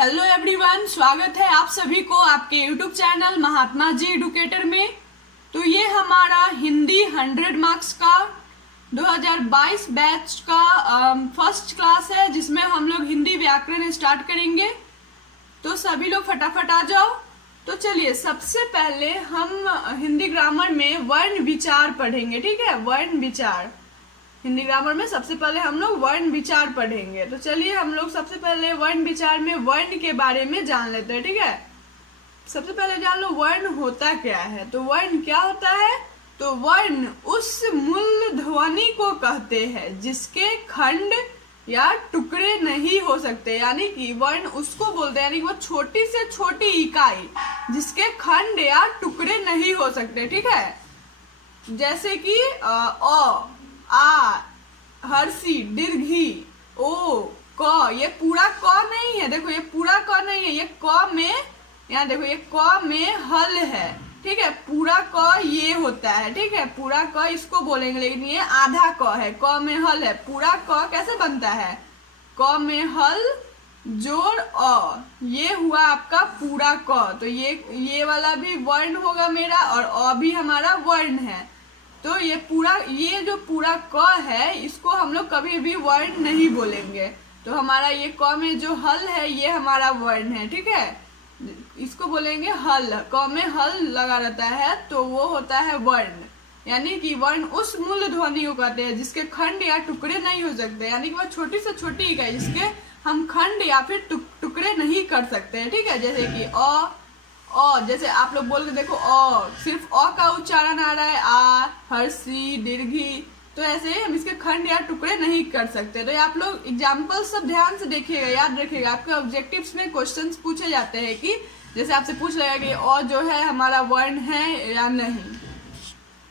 Hello everyone, स्वागत है आप सभी को आपके YouTube channel Mahatma ji educator में। तो ये हमारा हिंदी 100 मार्क्स का 2022 बैच का फर्स्ट क्लास है, जिसमें हम लोग हिंदी व्याकरण स्टार्ट करेंगे। तो सभी लोग फटाफट आ जाओ। तो चलिए, सबसे पहले हम हिंदी ग्रामर में वर्ण विचार पढ़ेंगे। ठीक है, वर्ण विचार हिंदी ग्रामर में सबसे पहले हम लोग वर्ण विचार पढ़ेंगे। तो चलिए, हम लोग सबसे पहले वर्ण विचार में वर्ण के बारे में जान लेते हैं। ठीक है, सबसे पहले जान लो वर्ण होता क्या है। तो वर्ण क्या होता है? तो वर्ण उस मूल ध्वनि को कहते हैं जिसके खंड या टुकड़े नहीं हो सकते, यानी कि वर्ण उसको बोलते हैं, यानी कि वो छोटी से छोटी इकाई जिसके खंड या टुकड़े नहीं हो सकते। ठीक है, जैसे कि अ, आ, हर्षी, दीर्घी, ओ, क। ये पूरा क नहीं है, देखो ये पूरा क नहीं है, ये क में, यहाँ देखो ये क में हल है। ठीक है, पूरा क ये होता है। ठीक है, पूरा क इसको बोलेंगे, लेकिन ये आधा क है, क में हल है। पूरा क कैसे बनता है? क में हल जोड़ अ, ये हुआ आपका पूरा क। तो ये वाला भी वर्ण होगा मेरा, और अ भी हमारा वर्ण है। तो ये जो पूरा क है, इसको हम लोग कभी भी वर्ण नहीं बोलेंगे। तो हमारा ये क में जो हल है, ये हमारा वर्ण है। ठीक है, इसको बोलेंगे हल। क में हल लगा रहता है तो वो होता है वर्ण, यानी कि वर्ण उस मूल ध्वनि को कहते हैं जिसके खंड या टुकड़े नहीं हो सकते, यानी कि वह छोटी से छोटी इकाई जिसके हम खंड या फिर टुकड़े नहीं कर सकते। ठीक है, जैसे कि जैसे आप लोग बोल के देखो, सिर्फ अ का उच्चारण आ रहा है, आ, हर्षी, दीर्घी। तो ऐसे ही हम इसके खंड या टुकड़े नहीं कर सकते। तो ये आप लोग एग्जाम्पल सब ध्यान से देखिएगा, याद रखिएगा। आपके ऑब्जेक्टिव्स में क्वेश्चंस पूछे जाते हैं कि जैसे आपसे पूछ लेगा कि अ जो है हमारा वर्ण है या नहीं।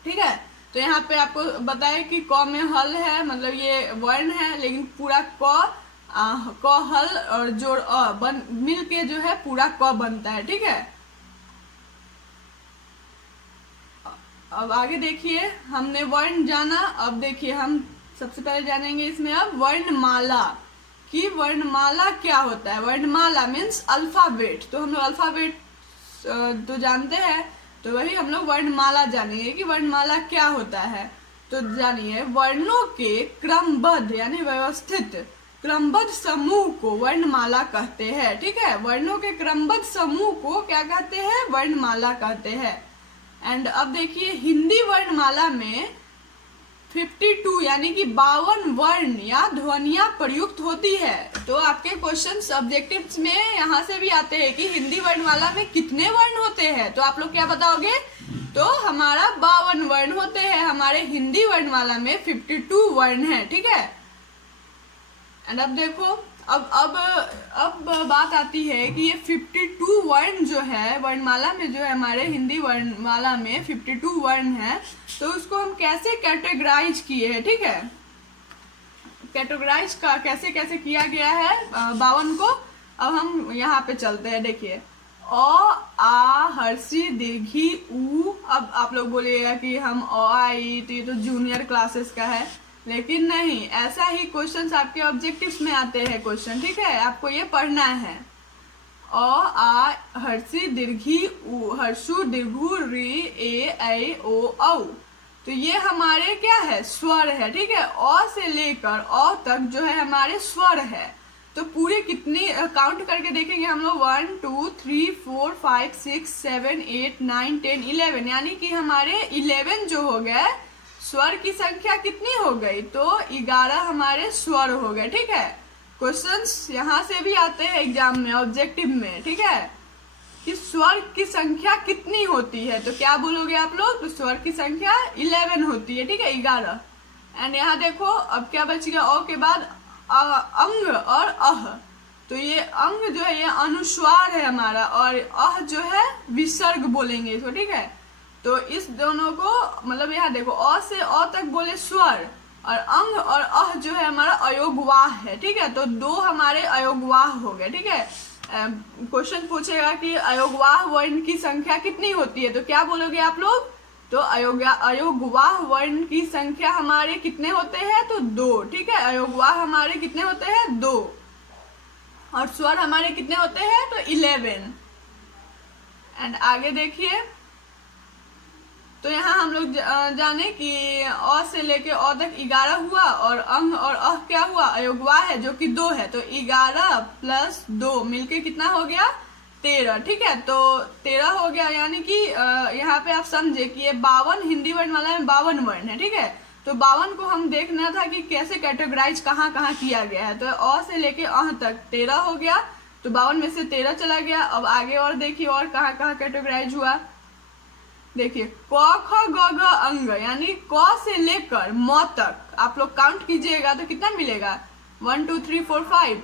ठीक है, तो यहाँ पे आपको बताए कि क में हल है, मतलब ये वर्ण है, लेकिन पूरा क हल और जोड़ अ मिल के जो है पूरा क बनता है। ठीक है, अब आगे देखिए, हमने वर्ण जाना। अब देखिए, हम सबसे पहले जानेंगे इसमें अब वर्णमाला कि वर्णमाला क्या होता है। वर्णमाला मीन्स अल्फाबेट। तो हम लोग अल्फाबेट तो जानते हैं, तो वही हम लोग वर्णमाला जानेंगे कि वर्णमाला क्या होता है। तो जानिए, वर्णों के क्रमबद्ध यानी व्यवस्थित क्रमबद्ध समूह को वर्णमाला कहते हैं। ठीक है, वर्णों के क्रमबद्ध समूह को क्या कहते हैं? वर्णमाला कहते हैं। एंड अब देखिए, हिंदी वर्णमाला में 52 यानी कि 52 वर्ण या ध्वनियां प्रयुक्त होती है। तो आपके क्वेश्चंस ऑब्जेक्टिव्स में यहाँ से भी आते हैं कि हिंदी वर्णमाला में कितने वर्ण होते हैं। तो आप लोग क्या बताओगे? तो हमारा 52 वर्ण होते हैं। हमारे हिंदी वर्णमाला में 52 वर्ण है। ठीक है, एंड अब देखो, अब बात आती है कि ये 52 वर्ण जो है वर्णमाला में, जो है हमारे हिंदी वर्णमाला में 52 वर्ण है, तो उसको हम कैसे कैटेगराइज किए हैं। ठीक है, कैटेगराइज का कैसे कैसे किया गया है 52 को। अब हम यहाँ पे चलते हैं। देखिए, अ, आ, हर्षी, दीर्घी, ऊ। अब आप लोग बोलिएगा कि हम अ, आई, तो ये तो जूनियर क्लासेस का है, लेकिन नहीं, ऐसा ही क्वेश्चंस आपके ऑब्जेक्टिव्स में आते हैं क्वेश्चन। ठीक है, आपको ये पढ़ना है। अ, आ, हर्षी, दीर्घी, उ, हर्षु, दीर्घु, री, ए, ओ, औ। तो ये हमारे क्या है? स्वर है। ठीक है, अ से लेकर अ तक जो है हमारे स्वर है। तो पूरे कितनी काउंट करके देखेंगे हम लोग, 1 2 3 4 5 6 7 8 9 10 11, यानी कि हमारे 11 जो हो गए, स्वर की संख्या कितनी हो गई? तो 11 हमारे स्वर हो गए। ठीक है, क्वेश्चंस यहाँ से भी आते हैं एग्जाम में, ऑब्जेक्टिव में। ठीक है, कि स्वर की संख्या कितनी होती है। तो क्या बोलोगे आप लोग? तो स्वर की संख्या 11 होती है। ठीक है, 11। एंड यहाँ देखो, अब क्या बच गया? अ के बाद अंग और अह। तो ये अंग जो है ये अनुस्वार है हमारा, और अह जो है विसर्ग बोलेंगे इसको। ठीक है, तो इस दोनों को, मतलब यहाँ देखो, अ से अ तक बोले स्वर, और अंग और अह जो है हमारा अयोगवाह है। ठीक है, तो 2 हमारे अयोगवाह हो गए। ठीक है, क्वेश्चन पूछेगा कि अयोगवाह वर्ण की संख्या कितनी होती है, तो क्या बोलोगे आप लोग? तो अयोगवाह वर्ण की संख्या हमारे कितने होते हैं? तो 2। ठीक है, अयोगवाह हमारे कितने होते हैं? 2। और स्वर हमारे कितने होते हैं, तो 11। एंड आगे देखिए, तो यहाँ हम लोग जाने कि अ से लेके अ तक 11 हुआ, और अंग और अह क्या हुआ, अयोगवाह है जो कि 2 है, तो 11 प्लस 2 मिलके कितना हो गया, 13। ठीक है, तो 13 हो गया, यानी कि यहाँ पे आप समझे कि ये 52 हिंदी वर्णमाला में 52 वर्ण है। ठीक है, तो 52 को हम देखना था कि कैसे कैटेगराइज कहाँ कहाँ किया गया है, तो अ से लेके अह तक 13 हो गया, तो 52 में से 13 चला गया। अब आगे और देखिए और कहाँ कहाँ कैटेगराइज हुआ। देखिए क ख ग घ अंग, यानी क से लेकर म तक आप लोग काउंट कीजिएगा तो कितना मिलेगा, 1 2 3 4 5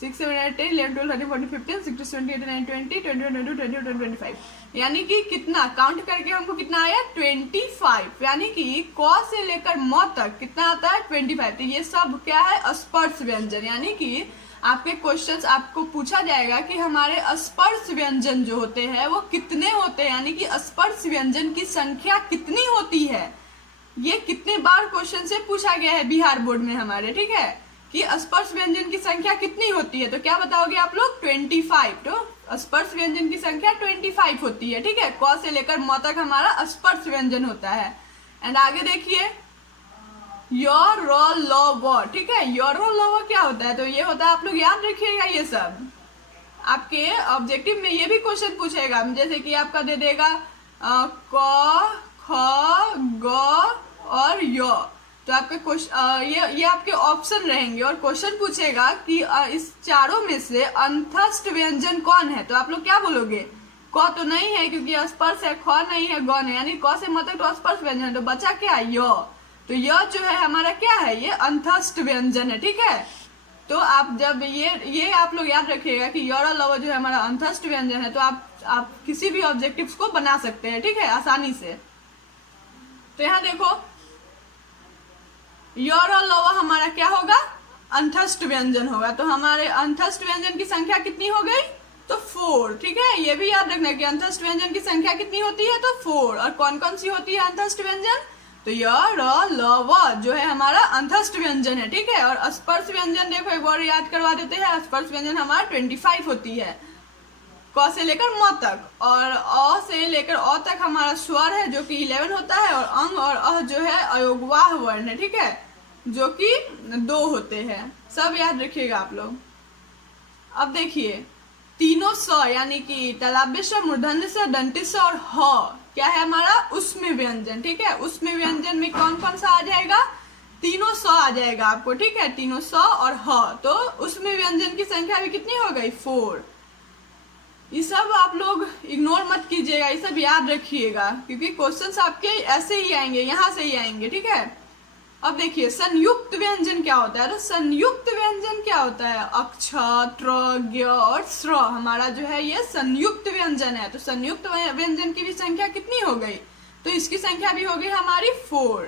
6 7 8 10 11 12 13 14 15 16 17 18 19 20 21 22 23 24 25, यानी कि कितना काउंट करके हमको कितना आया, 25। यानी कि क से लेकर म तक कितना आता है, 25। तो ये सब क्या है, स्पर्श व्यंजन। यानी कि आपके क्वेश्चंस आपको पूछा जाएगा कि हमारे स्पर्श व्यंजन जो होते हैं वो कितने होते हैं, यानी कि स्पर्श व्यंजन की संख्या कितनी होती है। ये कितने बार क्वेश्चन से पूछा गया है बिहार बोर्ड में हमारे। ठीक है, कि स्पर्श व्यंजन की संख्या कितनी होती है, तो क्या बताओगे आप लोग, 25। तो स्पर्श व्यंजन की संख्या 25 होती है। ठीक है, क से लेकर म तक हमारा स्पर्श व्यंजन होता है। एंड आगे देखिए, योर रो लो वो। ठीक है, योर रो लो वो क्या होता है, तो ये होता है, आप लोग याद रखिएगा, ये सब आपके ऑब्जेक्टिव में ये भी क्वेश्चन पूछेगा, जैसे कि आपका दे देगा क ख ग और यो, तो आपके क्वेश्चन ये आपके ऑप्शन रहेंगे और क्वेश्चन पूछेगा कि इस चारों में से अंतस्थ व्यंजन कौन है, तो आप लोग क्या बोलोगे, क तो नहीं है क्योंकि स्पर्श है, ख नहीं है, ग नहीं, यानी क से मतलब तो स्पर्श व्यंजन, तो बचा क्या, य। तो यह जो है हमारा क्या है, ये अंतस्थ व्यंजन है। ठीक है, तो आप जब ये आप लोग याद रखिएगा कि यर और लव जो है हमारा अंतस्थ व्यंजन है, तो आप किसी भी ऑब्जेक्टिव्स को बना सकते हैं। ठीक है, आसानी से। तो यहाँ देखो, यर और लव हमारा क्या होगा, अंतस्थ व्यंजन होगा। तो हमारे अंतस्थ व्यंजन की संख्या कितनी हो गई, तो 4। ठीक है, ये भी याद रखना कि अंतस्थ व्यंजन की संख्या कितनी होती है, तो 4। और कौन कौन सी होती है अंतस्थ व्यंजन, तो य र ल व जो है हमारा अंतस्थ व्यंजन है। ठीक है, और स्पर्श व्यंजन देखो एक बार याद करवा देते हैं, स्पर्श व्यंजन हमारा 25 होती है, क से लेकर म तक, और अ से लेकर अ तक हमारा स्वर है जो कि 11 होता है, और अंग और अह जो है अयोगवाह वर्ण है। ठीक है, जो कि 2 होते हैं। सब याद रखिएगा आप लोग। अब देखिए, तीनों स यानी कि तालव्य स, मूर्धन्य स, दंती स और ह क्या है हमारा, उसमें व्यंजन। ठीक है, उसमें व्यंजन में कौन कौन सा आ जाएगा, तीनों स आ जाएगा आपको। ठीक है, तीनों स और ह, तो उसमें व्यंजन की संख्या भी कितनी हो गई, 4। ये सब आप लोग इग्नोर मत कीजिएगा, ये सब याद रखिएगा, क्योंकि क्वेश्चंस आपके ऐसे ही आएंगे, यहाँ से ही आएंगे। ठीक है, अब देखिए संयुक्त व्यंजन क्या होता है, तो संयुक्त व्यंजन क्या होता है, अक्ष, त्र, ज्ञ और स्र हमारा जो है ये संयुक्त व्यंजन है। तो संयुक्त व्यंजन की भी संख्या कितनी हो गई, तो इसकी संख्या भी हो गई हमारी 4।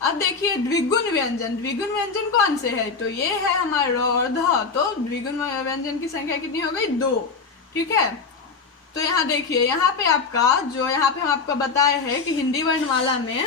अब देखिए द्विगुण व्यंजन, द्विगुण व्यंजन कौन से है, तो ये है हमारा र और ध, तो द्विगुण व्यंजन की संख्या कितनी हो गई, 2। ठीक है, तो यहाँ देखिए, यहाँ पे आपका जो यहाँ पे हम आपको बताए हैं कि हिंदी वर्णमाला में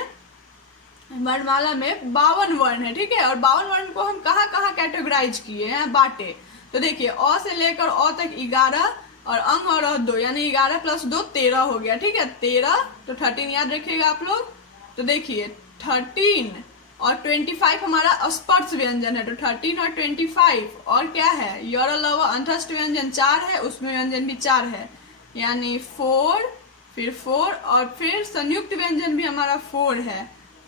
52 वर्ण है। ठीक है, और 52 वर्ण को हम कहाँ कहाँ कैटेगराइज किए हैं, बांटे। तो देखिए अ से लेकर अ तक 11, और अंग और अह 2, यानी 11 प्लस 2 13 हो गया। ठीक है, 13, तो 13 याद रखिएगा आप लोग। तो देखिए 13 और 25 हमारा स्पर्श व्यंजन है, तो 13 और 25 और क्या है, यर लव अंतस्थ व्यंजन 4 है, उसमें व्यंजन भी 4 है, यानी 4, फिर 4, और फिर संयुक्त व्यंजन भी हमारा 4 है,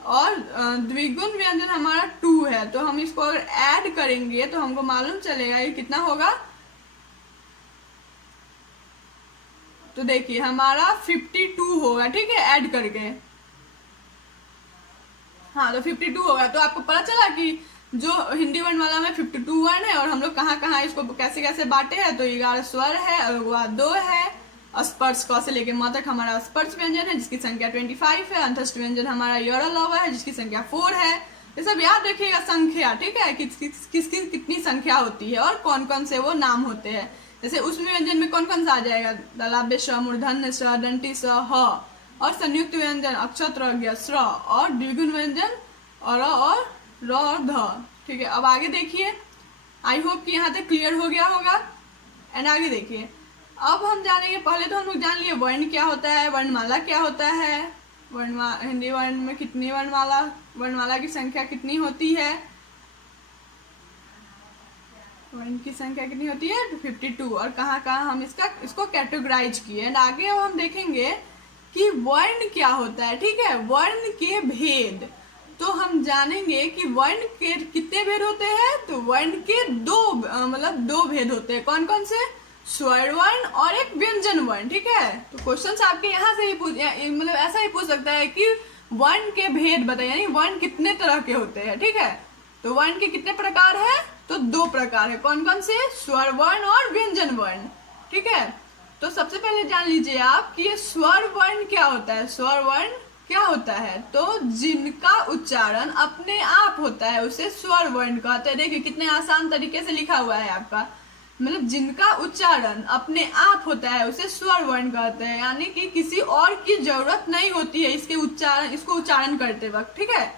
और द्विगुण व्यंजन हमारा 2 है। तो हम इसको अगर ऐड करेंगे तो हमको मालूम चलेगा ये कितना होगा, तो देखिए हमारा 52 होगा। ठीक है, ऐड करके, हाँ तो 52 होगा। तो आपको पता चला कि जो हिंदी वर्णमाला में 52 वर्ण है, और हम लोग कहाँ कहाँ इसको कैसे कैसे बांटे हैं। तो 11 स्वर है, अयोगवाह 2 है, स्पर्श क से लेके म तक हमारा स्पर्श व्यंजन है जिसकी संख्या 25 है, अंतस्थ व्यंजन हमारा यर लव है जिसकी संख्या 4 है। ये सब याद रखिएगा संख्या। ठीक है, किसकी कितनी संख्या होती है और कौन कौन से वो नाम होते हैं। जैसे उसमें व्यंजन में कौन कौन सा आ जाएगा, तालव्य स, मूर्धन्य स, दंती स, ह, और संयुक्त व्यंजन अक्षत्र, ज्ञ, स्र, और द्विगुण व्यंजन और र और ध। ठीक है, अब आगे देखिए, आई होप कि यहाँ तक क्लियर हो गया होगा। एंड आगे देखिए, अब हम जानेंगे, पहले तो हम लोग जान लिए वर्ण क्या होता है, वर्णमाला क्या होता है, हिंदी वर्ण में कितनी वर्णमाला की संख्या कितनी होती है, वर्ण की संख्या कितनी होती है 52, और कहाँ कहाँ हम इसको कैटेगराइज किए। एंड आगे अब हम देखेंगे कि वर्ण क्या होता है। ठीक है, वर्ण के भेद, तो हम जानेंगे कि वर्ण के कितने भेद होते हैं। तो वर्ण के दो भेद होते हैं। कौन कौन से? स्वर वर्ण और एक व्यंजन वर्ण। ठीक है, तो क्वेश्चन आपके यहाँ से ही मतलब ऐसा ही पूछ सकता है कि वर्ण के भेद बताइए, यानी वर्ण कितने तरह के होते हैं। ठीक है, तो वर्ण के कितने प्रकार है? तो 2 प्रकार है। कौन कौन से? स्वर वर्ण और व्यंजन वर्ण। ठीक है, तो सबसे पहले जान लीजिए आप कि ये स्वर वर्ण क्या होता है। स्वर वर्ण क्या होता है? तो जिनका उच्चारण अपने आप होता है उसे स्वर वर्ण कहते हैं। देखिए कितने आसान तरीके से लिखा हुआ है आपका, मतलब जिनका उच्चारण अपने आप होता है उसे स्वर वर्ण कहते हैं, यानी कि किसी और की जरूरत नहीं होती है इसको उच्चारण करते वक्त। ठीक है,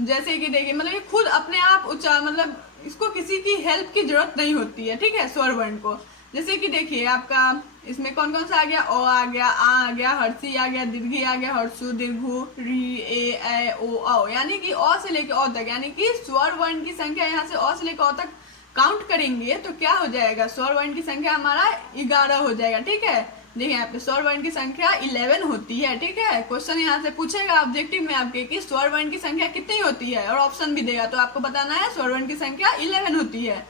जैसे कि देखिए मतलब ये खुद अपने आप मतलब इसको किसी की हेल्प की जरूरत नहीं होती है। ठीक है, स्वर वर्ण को, जैसे कि देखिए आपका इसमें कौन कौन सा आ गया? अ आ गया, आ गया, हर्षी आ गया, दीर्घी आ गया, हर्षु, दीर्घु, री, ए, ओ, औ, यानी कि अ से लेकर अ तक, यानी कि स्वर वर्ण की संख्या यहाँ से अ से लेकर अ तक काउंट करेंगे तो क्या हो जाएगा? स्वर वर्ण की संख्या हमारा 11 हो जाएगा। ठीक है, देखिए यहाँ पे स्वर वर्ण की संख्या 11 होती है। ठीक है, क्वेश्चन यहाँ से पूछेगा ऑब्जेक्टिव में आपके कि स्वर वर्ण की संख्या कितनी होती है, और ऑप्शन भी देगा, तो आपको बताना है स्वर वर्ण की संख्या 11 होती है।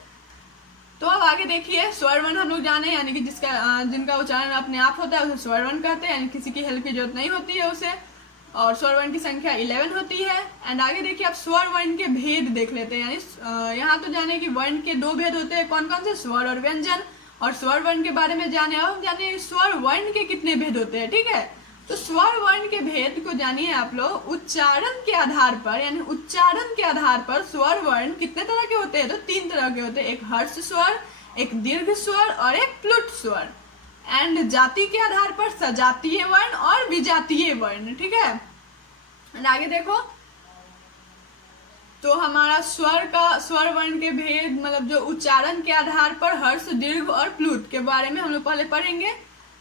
तो अब आगे देखिए, स्वर वर्ण हम लोग जाने, यानी कि जिनका उच्चारण अपने आप होता है उसे स्वर वर्ण कहते हैं, यानी किसी की हेल्प की जरूरत नहीं होती है उसे, और स्वर वर्ण की संख्या 11 होती है। एंड आगे देखिए आप स्वर वर्ण के भेद देख लेते हैं, यानी यहाँ तो जाने कि वर्ण के 2 भेद होते हैं। कौन कौन से? स्वर और व्यंजन। और स्वर वर्ण के बारे में जाने, अब जानिए स्वर वर्ण के कितने भेद होते हैं। ठीक है, तो स्वर वर्ण के भेद को जानिए आप लोग उच्चारण के आधार पर, यानी उच्चारण के आधार पर स्वर वर्ण कितने तरह के होते हैं? तो 3 तरह के होते हैं, एक हर्ष स्वर, एक दीर्घ स्वर और एक प्लुट स्वर। एंड जाति के आधार पर सजातीय वर्ण और विजातीय वर्ण। ठीक है, एंड आगे देखो, तो हमारा स्वर वर्ण के भेद मतलब जो उच्चारण के आधार पर हर्ष, दीर्घ और प्लुट के बारे में हम लोग पहले पढ़ेंगे।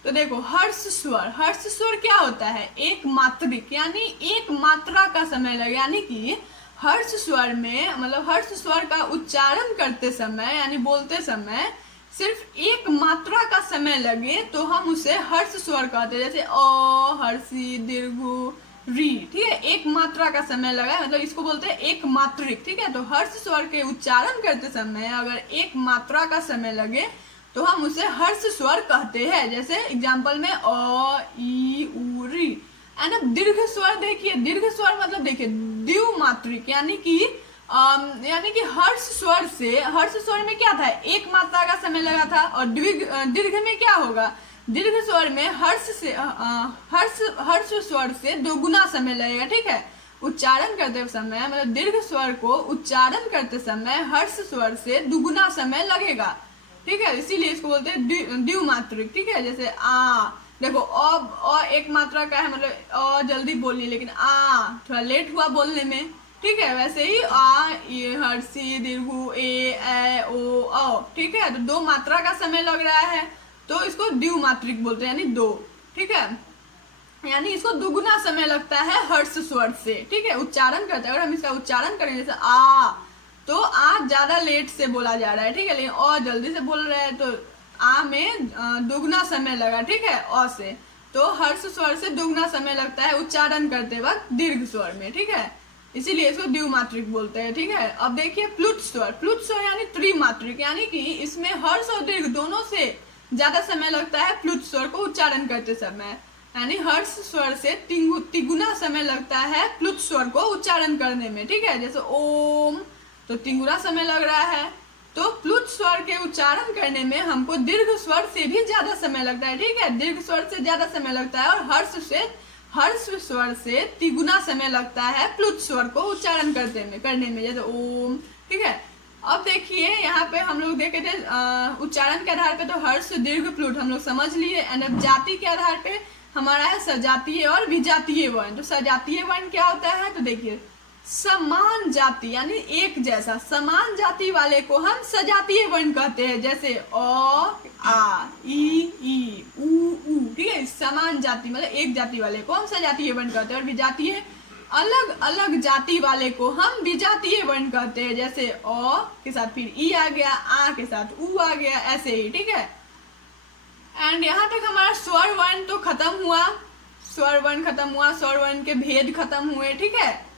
तो देखो हर्ष स्वर क्या होता है? एक मात्रिक, यानी एक मात्रा का समय लगे, यानी कि हर्ष स्वर में मतलब हर्ष स्वर का उच्चारण करते समय यानी बोलते समय सिर्फ एक मात्रा का समय लगे तो हम उसे हर्ष स्वर कहते हैं, जैसे अ, हर्षी, दीर्घु, री। ठीक है, एक मात्रा का समय लगा मतलब इसको बोलते हैं एक मात्रिक। ठीक है, तो हर्ष स्वर के उच्चारण करते समय अगर एक मात्रा का समय लगे तो हम उसे हर्ष स्वर कहते हैं। जैसे एग्जाम्पल में अ, ई, उ, री। एंड अब दीर्घ स्वर देखिए, दीर्घ स्वर मतलब देखिए द्विमात्रिक, यानी कि हर्ष स्वर में क्या था? एक मात्रा का समय लगा था, और दीर्घ में क्या होगा? दीर्घ स्वर में हर्ष स्वर से 2 गुना समय लगेगा। ठीक है, उच्चारण करते समय मतलब दीर्घ स्वर को उच्चारण करते समय हर्ष स्वर से 2 गुना समय लगेगा। ठीक है, इसीलिए इसको बोलते हैं द्विमात्रिक। ठीक है, जैसे आ, देखो अ एक मात्रा का है, मतलब अ जल्दी बोलिए, लेकिन आ थोड़ा लेट हुआ बोलने में। ठीक है, वैसे ही आ, ये, हर्षी, दीर्घु, ए, ओ, औ। ठीक है, तो 2 मात्रा का समय लग रहा है तो इसको द्विमात्रिक बोलते हैं, यानी 2। ठीक है, यानी इसको 2 गुना समय लगता है हर्ष स्वर से। ठीक है, उच्चारण करते हैं, अगर हम इसका उच्चारण करें जैसे आ, तो आ ज्यादा लेट से बोला जा रहा है। ठीक है, लेकिन अ जल्दी से बोल रहे हैं तो आ में 2 गुना समय लगा। ठीक है, अ से, तो हर्ष स्वर से 2 गुना समय लगता है उच्चारण करते वक्त दीर्घ स्वर में। ठीक है, इसीलिए इसको द्विमात्रिक बोलते हैं। ठीक है, अब देखिए प्लुट स्वर यानी त्रिमात्रिक, यानी कि इसमें हर्ष और दीर्घ दोनों से ज्यादा समय लगता है प्लुट स्वर को उच्चारण करते समय, यानी हर्ष स्वर से 3 समय लगता है प्लुत स्वर को उच्चारण करने में। ठीक है, जैसे ओम, तो 3 समय लग रहा है। तो प्लुत स्वर के उच्चारण करने में हमको दीर्घ स्वर से भी ज्यादा समय लगता है। ठीक है, दीर्घ स्वर से ज्यादा समय लगता है, और हर्ष स्वर से 3 समय लगता है प्लुत स्वर को उच्चारण करने में, जैसे ओम। ठीक है, अब देखिए यहाँ पे हम लोग देखे थे उच्चारण के आधार पे तो हर्ष, दीर्घ, प्लुट हम लोग समझ लिए। एंड अब जाति के आधार पे हमारा है सजातीय और विजातीय वर्ण। तो सजातीय वर्ण क्या होता है? तो देखिए समान जाति यानी एक जैसा, समान जाति वाले को हम सजातीय वर्ण कहते हैं, जैसे अ आ ई उ ऊ, ठीक है। समान जाति मतलब एक जाति वाले को हम सजातीय वर्ण कहते हैं, और विजातीय अलग अलग जाति वाले को हम विजातीय वर्ण कहते हैं, जैसे अ के साथ फिर ई आ गया, आ के साथ उ आ गया, ऐसे ही, ठीक है। एंड यहाँ तक हमारा स्वर वर्ण तो खत्म हुआ, स्वर वर्ण खत्म हुआ, स्वर वर्ण के भेद खत्म हुए, ठीक है।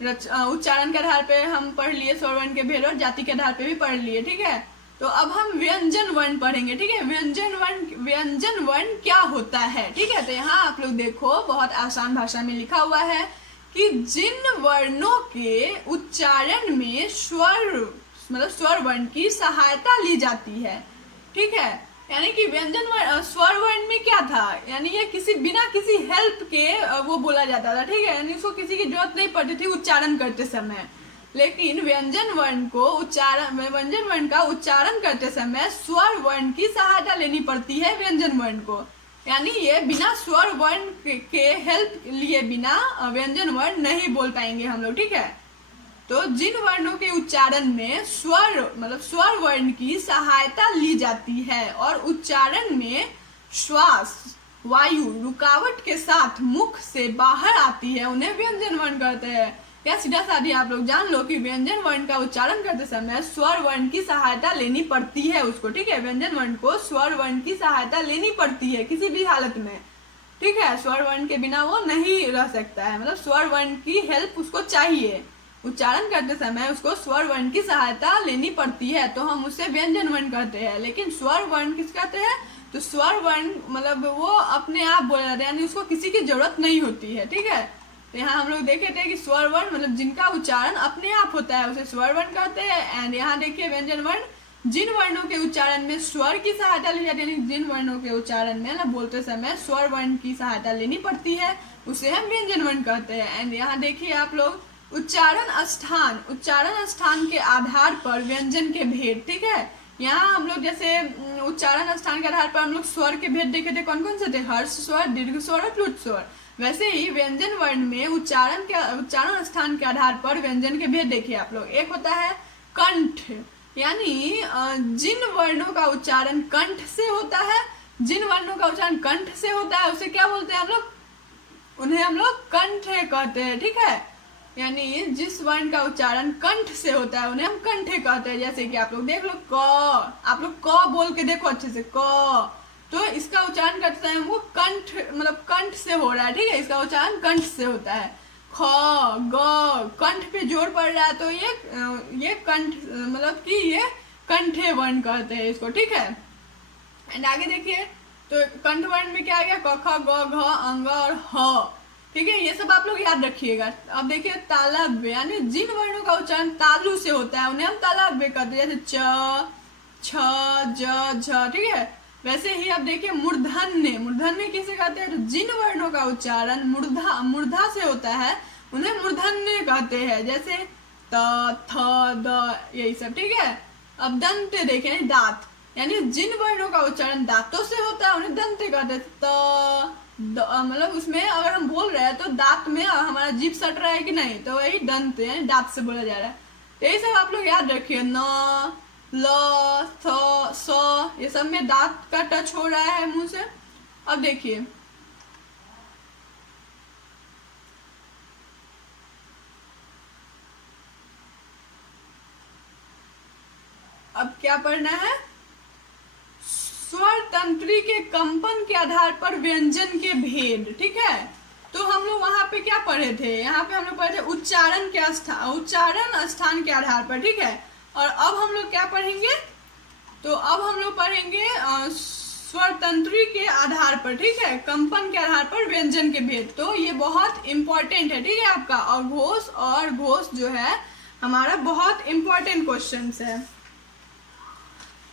उच्चारण के आधार पे हम पढ़ लिए स्वर वर्ण के भेद, और जाति के आधार पे भी पढ़ लिए, ठीक है। तो अब हम व्यंजन वर्ण पढ़ेंगे, ठीक है। व्यंजन वर्ण क्या होता है, ठीक है। तो यहाँ आप लोग देखो, बहुत आसान भाषा में लिखा हुआ है कि जिन वर्णों के उच्चारण में स्वर मतलब स्वर वर्ण की सहायता ली जाती है, ठीक है। यानी कि स्वर वर्ण में क्या था, यानी ये बिना किसी हेल्प के वो बोला जाता था, ठीक है। यानी उसको किसी की जरूरत नहीं पड़ती थी उच्चारण करते समय, लेकिन व्यंजन वर्ण का उच्चारण करते समय स्वर वर्ण की सहायता लेनी पड़ती है व्यंजन वर्ण को। यानी ये बिना स्वर वर्ण के हेल्प लिए बिना व्यंजन वर्ण नहीं बोल पाएंगे हम लोग, ठीक है। तो जिन वर्णों के उच्चारण में स्वर वर्ण की सहायता ली जाती है और उच्चारण में श्वास वायु रुकावट के साथ मुख से बाहर आती है, उन्हें व्यंजन वर्ण कहते हैं। या सीधा साधी आप लोग जान लो कि व्यंजन वर्ण का उच्चारण करते समय स्वर वर्ण की सहायता लेनी पड़ती है उसको, ठीक है। व्यंजन वर्ण को स्वर वर्ण की सहायता लेनी पड़ती है किसी भी हालत में, ठीक है। स्वर वर्ण के बिना वो नहीं रह सकता है, मतलब स्वर वर्ण की हेल्प उसको चाहिए, उच्चारण करते समय उसको स्वर वर्ण की सहायता लेनी पड़ती है, तो हम उसे व्यंजन वर्ण कहते हैं। लेकिन स्वर वर्ण किस कहते हैं, तो स्वर वर्ण मतलब वो अपने आप बोला जाता है, यानी उसको किसी की जरूरत नहीं होती है, ठीक है। तो यहाँ हम लोग देखे थे कि स्वर वर्ण मतलब जिनका उच्चारण अपने आप होता है उसे स्वर वर्ण कहते हैं। एंड यहाँ देखिए व्यंजन वर्ण जिन वर्णों के उच्चारण में स्वर की सहायता ली जाती है, यानी जिन वर्णों के उच्चारण में ना बोलते समय स्वर वर्ण की सहायता लेनी पड़ती है उसे हम व्यंजन वर्ण कहते हैं। एंड यहाँ देखिए आप लोग उच्चारण स्थान के आधार पर व्यंजन के भेद, ठीक है। यहाँ हम लोग जैसे उच्चारण स्थान के आधार पर हम लोग स्वर के भेद देखे थे, कौन कौन से थे, हर्ष स्वर, दीर्घ स्वर और प्लुत स्वर। वैसे ही व्यंजन वर्ण में उच्चारण स्थान के आधार पर व्यंजन के भेद देखिए आप लोग। एक होता है कंठ, यानी जिन वर्णों का उच्चारण कंठ से होता है, उसे क्या बोलते हैं हम लोग, उन्हें हम लोग कंठ कहते हैं, ठीक है। यानी जिस वर्ण का उच्चारण कंठ से होता है उन्हें हम कंठे कहते हैं। जैसे कि आप लोग देख लो क, आप लोग क बोल के देखो अच्छे से, क, तो इसका उच्चारण करते हैं वो कंठ मतलब कंठ से हो रहा है, ठीक है। इसका उच्चारण कंठ से होता है। ख ग कंठ पे जोर पड़ रहा है, तो ये कंठ मतलब कि ये कंठे वर्ण कहते हैं इसको, ठीक है। एंड आगे देखिए, तो कंठ वर्ण में क्या आ गया, क ख ग घ अंग और ह, ठीक है। ये सब आप लोग याद रखिएगा। अब देखिए तालव्य, यानी जिन वर्णों का उच्चारण तालु से होता है उन्हें हम तालव्य कहते हैं, जैसे च, छ, ज, झ, ठीक है। वैसे ही अब देखिए मूर्धन्य किसे कहते हैं, तो जिन वर्णों का उच्चारण मूर्धा से होता है उन्हें मूर्धन्य कहते हैं, जैसे त, थ, द, यही सब, ठीक है। अब दंत देखें, दांत, यानी जिन वर्णों का उच्चारण दांतों से होता है उन्हें दंत कहते हैं। त मतलब उसमें अगर हम बोल रहे हैं तो दांत में हमारा जीभ सट रहा है कि नहीं, तो वही दंत है, दांत से बोला जा रहा है। तो ये सब आप लोग याद रखिए, न, ल, थ, स, ये सब में दांत का टच हो रहा है मुंह से। अब देखिए अब क्या पढ़ना है, स्वर तंत्री के कंपन के आधार पर व्यंजन के भेद, ठीक है। तो हम लोग वहां पे क्या पढ़े थे, यहाँ पे हम लोग पढ़े थे उच्चारण स्थान के आधार पर, ठीक है। और अब हम लोग क्या पढ़ेंगे, तो अब हम लोग पढ़ेंगे स्वर तंत्री के आधार पर, ठीक है, कंपन के आधार पर व्यंजन के भेद। तो ये बहुत इंपॉर्टेंट है, ठीक है। आपका अघोष और घोष जो है हमारा बहुत इंपॉर्टेंट क्वेश्चन है,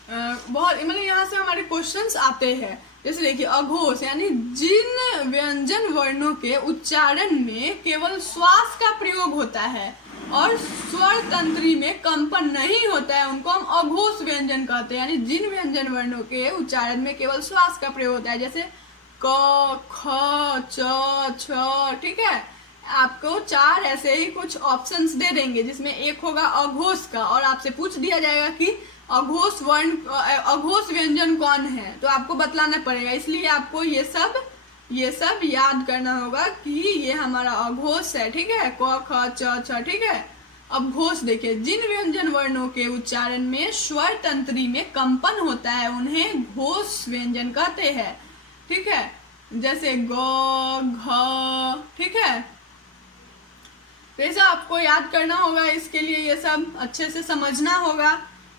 बहुत मतलब यहाँ से हमारे क्वेश्चंस आते हैं। जैसे देखिए अघोष, यानी जिन व्यंजन वर्णों के उच्चारण में केवल श्वास का प्रयोग होता है और स्वर तंत्री में कंपन नहीं होता है उनको हम अघोष व्यंजन कहते हैं। यानी जिन व्यंजन वर्णों के उच्चारण में केवल श्वास का प्रयोग होता है, जैसे क, ख, च, छ, ठीक है। आपको 4 ऐसे ही कुछ ऑप्शंस दे देंगे, जिसमें एक होगा अघोष का, और आपसे पूछ दिया जाएगा कि अघोष वर्ण, अघोष व्यंजन कौन है, तो आपको बतलाना पड़ेगा। इसलिए आपको ये सब याद करना होगा कि ये हमारा अघोष है, ठीक है, क ख च छ, ठीक है। अब घोष देखिए, जिन व्यंजन वर्णों के उच्चारण में स्वर तंत्री में कंपन होता है उन्हें घोष व्यंजन कहते हैं, ठीक है। जैसे ग, घ, ठीक है। तो ऐसा आपको याद करना होगा, इसके लिए ये सब अच्छे से समझना होगा।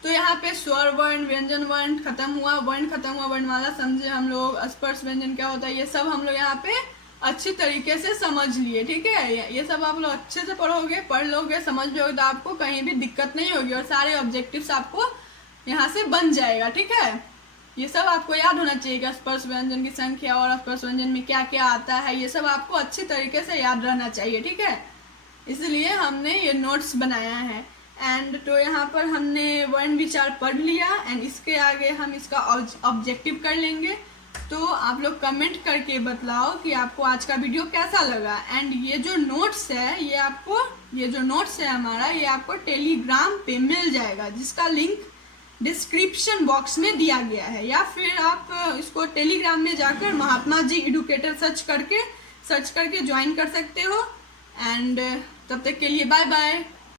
तो यहाँ पे स्वर वर्ण, व्यंजन वर्ण खत्म हुआ, वर्णमाला समझे हम लोग, स्पर्श व्यंजन क्या होता है, ये सब हम लोग यहाँ पे अच्छी तरीके से समझ लिए, ठीक है। ये सब आप लोग अच्छे से पढ़ लोगे, समझ लोगे, तो आपको कहीं भी दिक्कत नहीं होगी और सारे ऑब्जेक्टिव्स आपको यहाँ से बन जाएगा, ठीक है। ये सब आपको याद होना चाहिए कि स्पर्श व्यंजन की संख्या और स्पर्श व्यंजन में क्या क्या आता है, ये सब आपको अच्छी तरीके से याद रहना चाहिए, ठीक है। इसलिए हमने ये नोट्स बनाया है। एंड तो यहाँ पर हमने वर्ण विचार पढ़ लिया, एंड इसके आगे हम इसका ऑब्जेक्टिव कर लेंगे। तो आप लोग कमेंट करके बतलाओ कि आपको आज का वीडियो कैसा लगा। एंड ये जो नोट्स है, ये जो नोट्स है हमारा, ये आपको टेलीग्राम पे मिल जाएगा, जिसका लिंक डिस्क्रिप्शन बॉक्स में दिया गया है, या फिर आप इसको टेलीग्राम में जाकर महात्मा जी एडुकेटर सर्च करके ज्वाइन कर सकते हो। एंड तब तक के लिए बाय बाय।